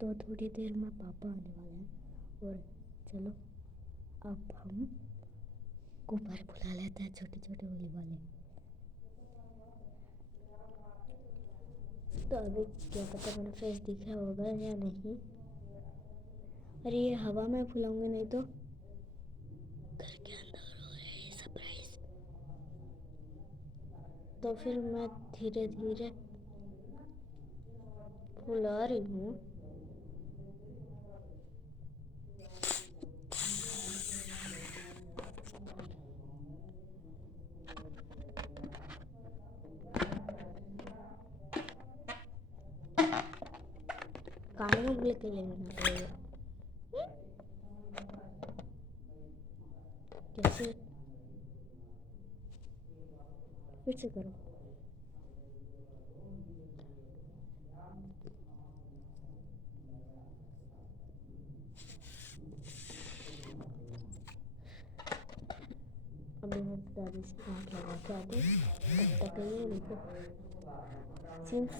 तो थोड़ी देर में पापा आने वाले हैं और चलो अब हम ऊपर बुला लेते हैं छोटे छोटे होली वाले। तो अभी क्या पता मेरा फेस दिखा होगा या नहीं। अरे ये हवा में फुलाऊंगी नहीं तो घर के अंदर हो रहा है सरप्राइज। तो फिर मैं धीरे धीरे फुला रही हूँ। कान उगल के लेना पड़ेगा। कैसे फिर से करो। अभी मैं दादी से हाथ लगा के आती हूँ, तब तक के लिए रुको। सीन्स